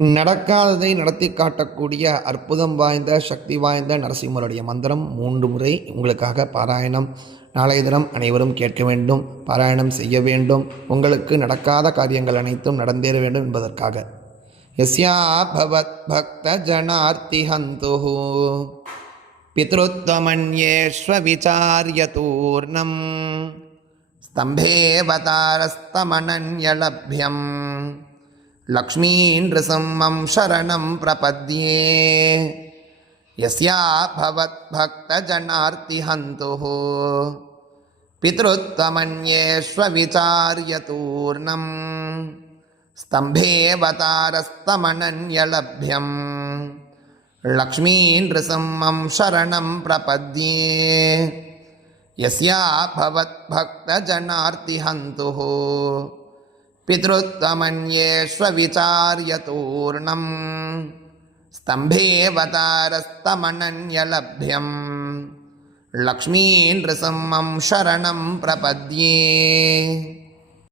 நடக்காததை நடத்தி காட்டக்கூடிய அற்புதம் வாய்ந்த சக்தி வாய்ந்த நரசிம்மருடைய மந்திரம் 3 முறை உங்களுக்காக பாராயணம் நாளைய தினம் அனைவரும் கேட்க வேண்டும், பாராயணம் செய்ய வேண்டும். உங்களுக்கு நடக்காத காரியங்கள் அனைத்தும் நடந்தேற வேண்டும் என்பதற்காக. யஸ்யா பவத் பக்த ஜனார்த்தி ஹந்துஹு பித்ருத்வமன்யேஷ்வ விசார்ய தூர்ணம் ஸ்தம்பேவதாரஸ்தமனன்யலப்யம் லக்ஷ்மீந்திரசம்மம் சரணம் பிரபத்யே. யஸ்யா பவத் பக்த ஜனார்த்தி ஹந்துஹு பித்ருத்வமன்யேஷ்வ விசார்ய தூர்ணம் ஸ்தம்பேவதாரஸ்தமனன்யலப்யம் லக்ஷ்மீந்திரசம்மம் சரணம் பிரபத்யே. யஸ்யா பவத் பக்த ஜனார்த்தி ஹந்துஹு பித்ருத்வமன்யேஷ்வ விசார்ய தூர்ணம்